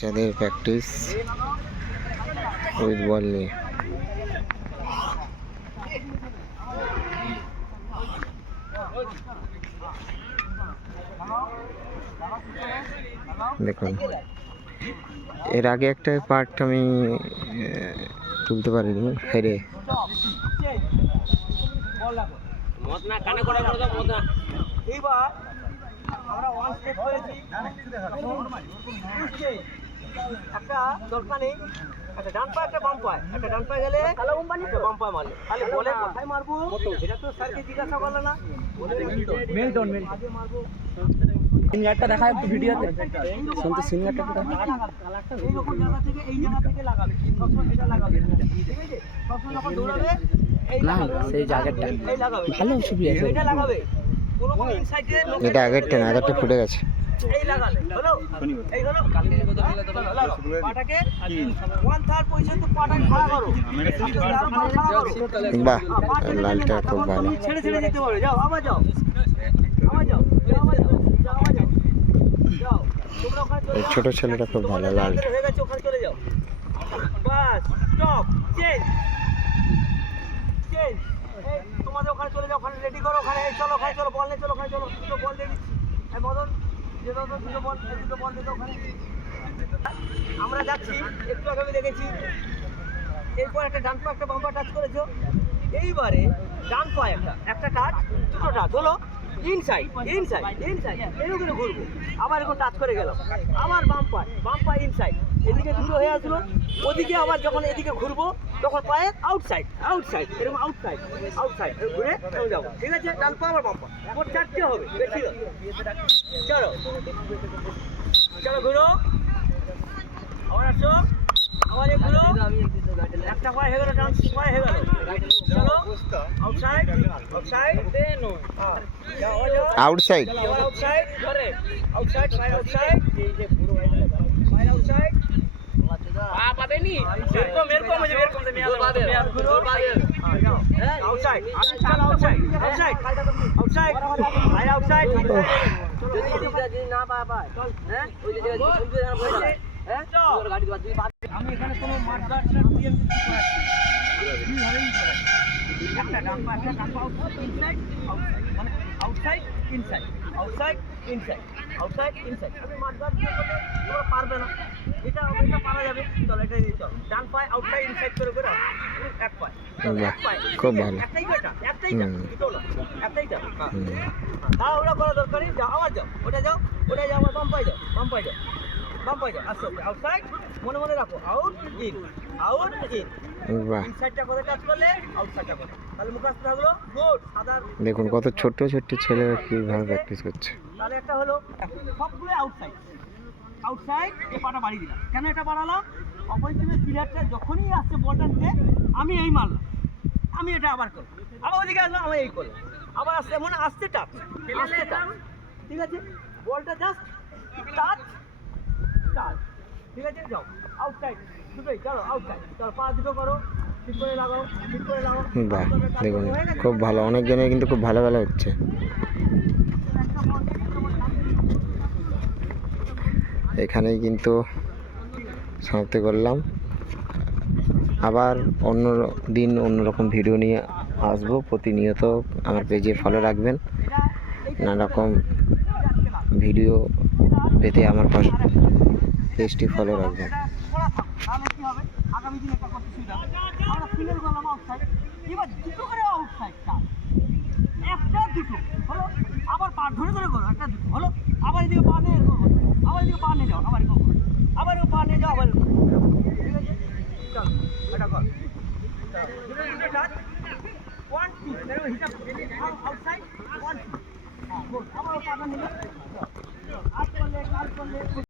বাচ্চাদের practice with বল নিয়ে। দেখুন, এর আগে একটা পার্ট আমি তুলতে পারিনি, হেরে। এইবার আমরা ওয়ান স্টেপ করেছি, একটা দরকার নেই, একটা ডান পায়ে একটা বাম পায়ে, একটা ডান পায়ে গেলে একটা বাম পায়ে মারলে, তাহলে বলে কোথায় মারবো এটা তো স্যারকে জিজ্ঞাসা করলে না। মেলটন আগে মারবো সিনিয়রটা দেখায় একটু ভিডিওতে, শুনতে সিনিয়রটা একটু দেখা। এই রকম জায়গা থেকে এই জায়গা থেকে লাগাবে, সবসময় এটা লাগাবে, ঠিক আছে? সবসময় যখন দৌড়াবে এই লাগাবে, সেই জায়গাটা এই লাগাবে, ভালো সুবিধা এটা লাগাবে। কোনো ইনসাইডে এটা আগেরটা ফুটে গেছে। এই লাগালে হলো, এই হলো পাটাকে 1/3 পর্যন্ত পাটাকে খাড়া করো, বাহ, লালটা খুব ভালো। ছেড়ে ছেড়ে যেতে পারো, যাও আবার যাও, আবার যাও, আবার যাও, আবার যাও, যাও তোমরা ওখানে চলে যাও। ছোট ছেলেটা খুব ভালো, লালটা হয়ে গেছে, ওখানে চলে যাও, বাস স্টপ, চেঞ্জ চেঞ্জ। এই তোমাদের ওখানে চলে যাও, ওখানে রেডি করো, ওখানে চলো, ওখানে চলো, বল নিয়ে চলো, ওখানে চলো, দুটো বল দিয়ে দিচ্ছি। এই মদন যে দুটো বল দিতে ওখানে আমরা যাচ্ছি, একটু আগে আমি দেখেছি। এরপর একটা ডান পা একটা বাম পা টাচ করেছো, এইবারে ডান পায়ে একটা টাচ, দুটো টাচ হলো ইনসাইড ইনসাইড ইনসাইড, এরকম করে ঘুরবো, আবার এরকম টাচ করে গেলাম, আবার বাম পায়ে ইনসাইড, এদিকে দুটো হয়ে আসলো, ওদিকে আবার যখন এদিকে ঘুরবো তখন পায়ে আউটসাইড আউটসাইড, এরকম আউটসাইড আউটসাইড ঘুরে যাবো, ঠিক আছে? ডান পা আবার বাম পা, মোট 4টে হবে, বেশি না। চলো চলো ঘুরো, আবার আসো, আবার ঘুরো, একটা পায়ে হয়ে গেল, ডান পায়ে হয়ে গেল, চলো আউটসাইড আউটসাইড আউটসাইড আউটসাইড ধরে আউটসাইড পায়ে আউটসাইড, এই যে পুরো পায়ে আউটসাইড পাবেনি, এরকম এরকম হয়ে যাবে, এরকম তুমি পাবে আউটসাইড আউটসাইড আউটসাইড আউটসাইড পায়ে আউটসাইড, যদি না পায় হ্যাঁ ওই যে শুনতে বলছে হ্যাঁ তোর গাড়ি বাদ। আমি এখানে কোনো মার্কার দিয়ে করাচ্ছি, একটা ডান পা ইনসাইড আউটসাইড, মানে outside inside outside inside outside inside. আমি মার্কার দিয়ে করলে তোমরা পারবে না, এটা পারা যাবে। চলো এটা দিয়ে চলো, ডান পায়ে আউটসাইড ইনসাইড করে এক পায়ে, খুব ভালো, একটাই দুটো না, একটাই দাও, ওটা করা দরকার নেই, যাও আবার যাও, ওটা যাও আবার বাম পায়ে যাও, বাম পায়ে যাও আস্তে আস্তে, আউটসাইড মনে মনে রাখো, আউট ইন ইনসাইডটা করে টাচ করলে আউটসাইডটা করে, তাহলে মুখস্থ থাকলো। গুড। দেখুন কত ছোট ছোট ছেলেরা কিভাবে প্র্যাকটিস করছে। তাহলে একটা হলো, সবগুলো আউটসাইড আউটসাইড, এই পাটা বাড়িয়ে দিলাম, কেন এটা বাড়ালাম? অপোজিটের প্লেয়ারটা যখনই আসছে বলটা নিতে, আমি এই মারলাম, আমি এটা আবার করলাম, আবার ওদিকে আসলাম, আমি এই করলাম, আবার আসতে মানে আসতে টাচ, ঠিক আছে? বলটা জাস্ট টাচ, ঠিক আছে? যাও আউটসাইড দুটোই, চলো আউটসাইড, চলো পা দুটো করো, ঠিক করে লাগাও, বাহ, দেখুন খুব ভালো, অনেকজনের কিন্তু খুব ভালো হচ্ছে। এখানেই কিন্তু সমাপ্তি করলাম, আবার অন্য দিন অন্যরকম ভিডিও নিয়ে আসবো। প্রতিনিয়ত আমার পেজে ফলো রাখবেন, নানা রকম ভিডিও পেতে আমার পেজটি ফলো রাখবেন। আগামী দিনে একটা করতে সুবিধা, আমরা ফিলের করলাম আউটসাইড, এবার দুটো করে আউটসাইড, একটা দুটো হলো, আবার পা ধরে করো, একটা দুটো হলো, আবার এদিকে পা নিয়ে আবার এদিকে পা নিয়ে যাও, আবার পা নিয়ে যাও, আবার ঠিক আছে? চলো এটা কর, ওয়ান টু হিসাব আউটসাইড, ওয়ান টু, আবার পাটা নিলে কাজ করলে